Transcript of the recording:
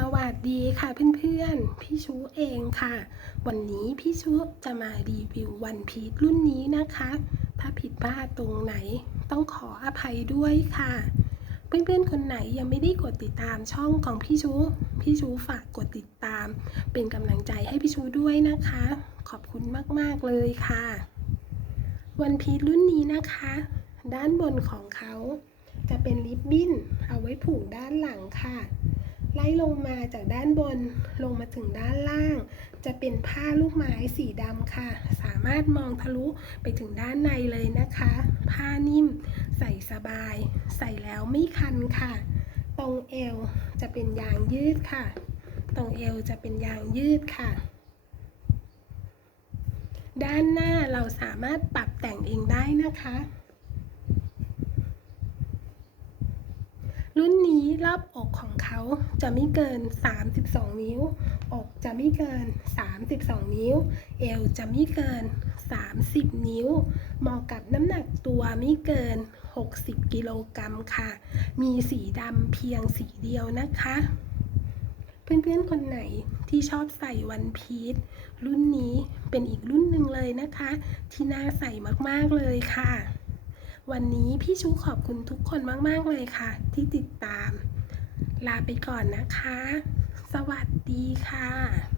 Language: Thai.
สวัสดีค่ะเพื่อนๆ พี่ชูเองค่ะ วันนี้พี่ชูจะมารีวิววันพีชรุ่นนี้นะคะ ถ้าผิดพลาดตรงไหน ต้องขออภัยด้วยค่ะ เพื่อนๆ คนไหนยังไม่ได้กดติดตามช่องของพี่ชู พี่ชูฝากกดติดตาม เป็นกำลังใจให้พี่ชูด้วยนะคะ ขอบคุณมากๆเลยค่ะ วันพีชรุ่นนี้นะคะ ด้านบนของเขาจะเป็นริบบิ้นเอาไว้ผูกด้านหลังค่ะ ไล่ลงมาจากด้านบนลงมาถึงด้านล่าง จะเป็นผ้าลูกไม้สีดำค่ะ สามารถมองทะลุไปถึงด้านในเลยนะคะ ผ้านิ่ม ใส่สบาย ใส่แล้วไม่คันค่ะ ตรงเอวจะเป็นยางยืดค่ะ ตรงเอวจะเป็นยางยืดค่ะ ด้านหน้าเราสามารถปรับแต่งเองได้นะคะ รุ่นนี้รอบอกของเขาจะไม่เกิน 32 นิ้ว อกจะไม่เกิน 32 นิ้ว เอวจะไม่เกิน 30 นิ้ว เหมาะกับน้ำหนักตัวไม่เกิน 60 กิโลกรัมค่ะ มีสีดำเพียงสีเดียวนะคะ เพื่อนๆ คนไหนที่ชอบใส่วันพีชรุ่นนี้เป็นอีกรุ่นหนึ่งเลยนะคะ ที่น่าใส่มากๆเลยค่ะ วันนี้พี่ชูขอบคุณทุกคนมาก ๆ เลยค่ะ ที่ติดตาม ลาไปก่อนนะคะ สวัสดีค่ะ